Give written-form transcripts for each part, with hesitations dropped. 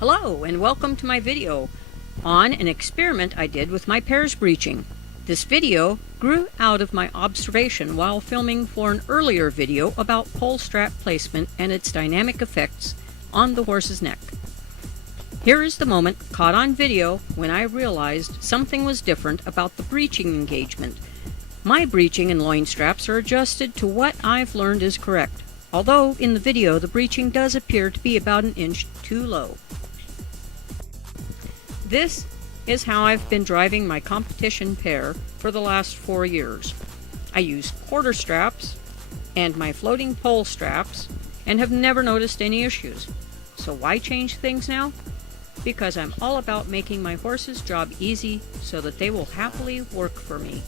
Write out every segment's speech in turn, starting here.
Hello and welcome to my video on an experiment I did with my pairs breeching. This video grew out of my observation while filming for an earlier video about pole strap placement and its dynamic effects on the horse's neck. Here is the moment caught on video when I realized something was different about the breeching engagement. My breeching and loin straps are adjusted to what I've learned is correct, although in the video the breeching does appear to be about an inch too low. This is how I've been driving my competition pair for the last 4 years. I use quarter straps and my floating pole straps and have never noticed any issues. So why change things now? Because I'm all about making my horse's job easy so that they will happily work for me.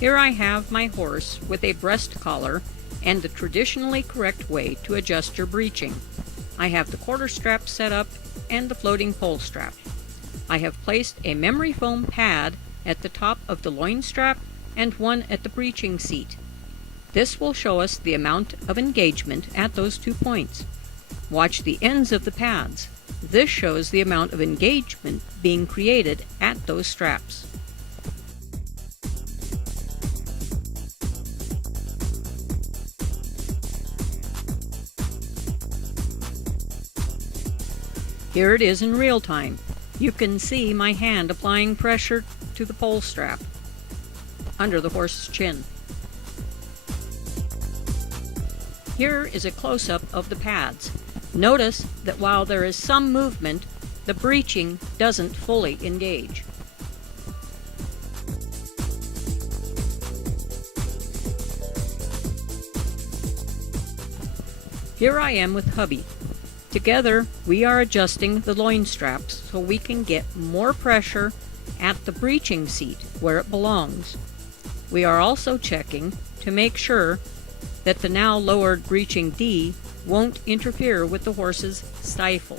Here I have my horse with a breast collar and the traditionally correct way to adjust your breeching. I have the quarter strap set up and the floating pole strap. I have placed a memory foam pad at the top of the loin strap and one at the breeching seat. This will show us the amount of engagement at those 2 points. Watch the ends of the pads. This shows the amount of engagement being created at those straps. Here it is in real time. You can see my hand applying pressure to the pole strap under the horse's chin. Here is a close-up of the pads. Notice that while there is some movement, the breeching doesn't fully engage. Here I am with hubby. Together, we are adjusting the loin straps so we can get more pressure at the breeching seat where it belongs. We are also checking to make sure that the now lowered breeching D won't interfere with the horse's stifle.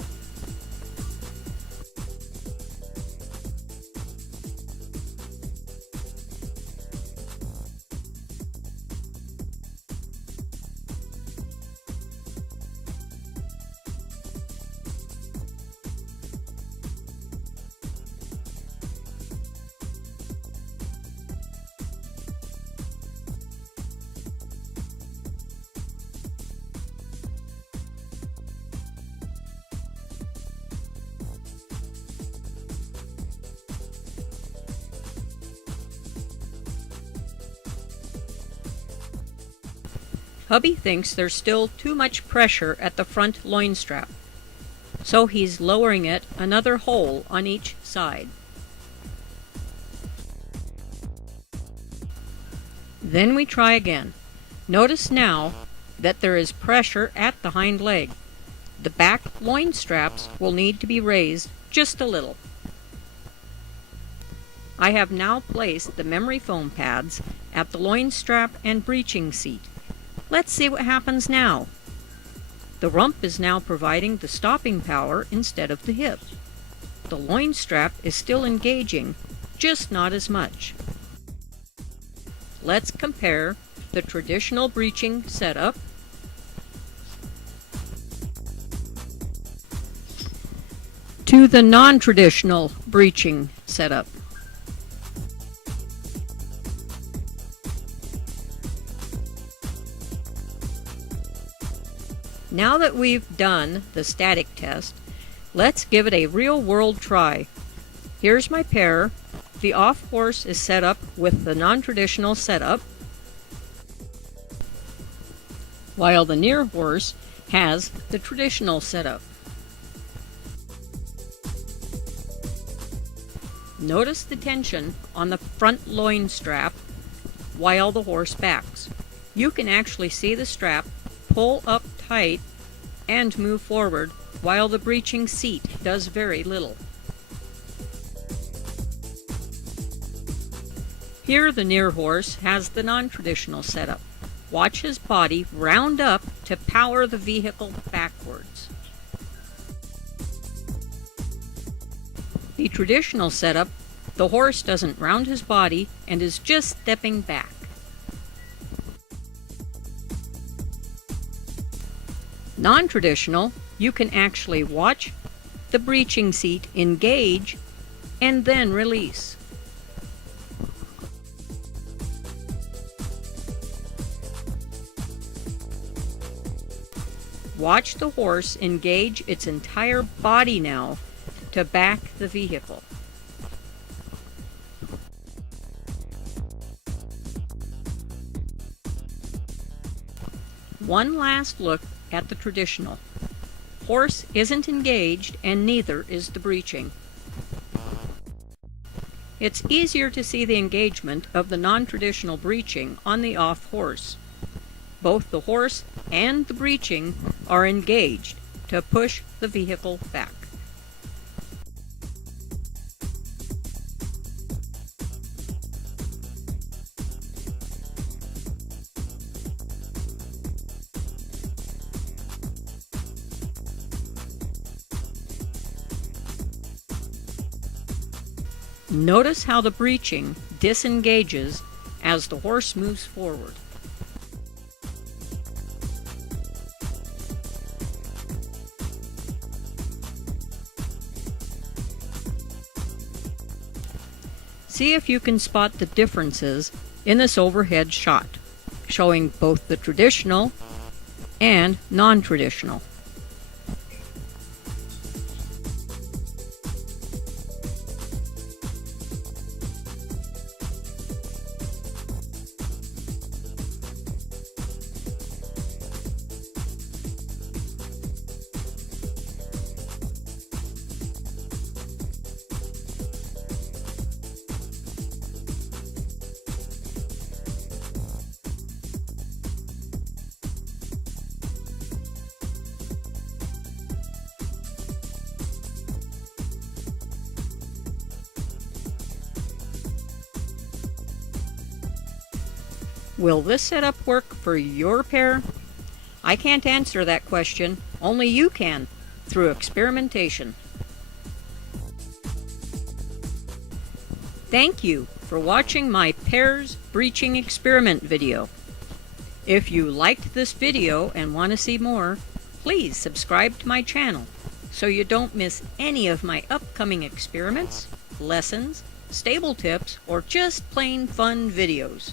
Hubby thinks there's still too much pressure at the front loin strap, so he's lowering it another hole on each side. Then we try again. Notice now that there is pressure at the hind leg. The back loin straps will need to be raised just a little. I have now placed the memory foam pads at the loin strap and breeching seat. Let's see what happens now. The rump is now providing the stopping power instead of the hip. The loin strap is still engaging, just not as much. Let's compare the traditional breeching setup to the non-traditional breeching setup. Now that we've done the static test, let's give it a real-world try. Here's my pair. The off horse is set up with the non-traditional setup, while the near horse has the traditional setup. Notice the tension on the front loin strap while the horse backs. You can actually see the strap pull up tight and move forward while the breeching seat does very little. Here the near horse has the non-traditional setup. Watch his body round up to power the vehicle backwards. The traditional setup, the horse doesn't round his body and is just stepping back. Non-traditional, You can actually watch the breeching seat engage and then release. Watch the horse engage its entire body now to back the vehicle. One last look at the traditional. Horse isn't engaged and neither is the breeching. It's easier to see the engagement of the non-traditional breeching on the off horse. Both the horse and the breeching are engaged to push the vehicle back. Notice how the breeching disengages as the horse moves forward. See if you can spot the differences in this overhead shot, showing both the traditional and non-traditional. Will this setup work for your pair? I can't answer that question. Only you can, through experimentation. Thank you for watching my pairs breeching experiment video. If you liked this video and want to see more, please subscribe to my channel so you don't miss any of my upcoming experiments, lessons, stable tips, or just plain fun videos.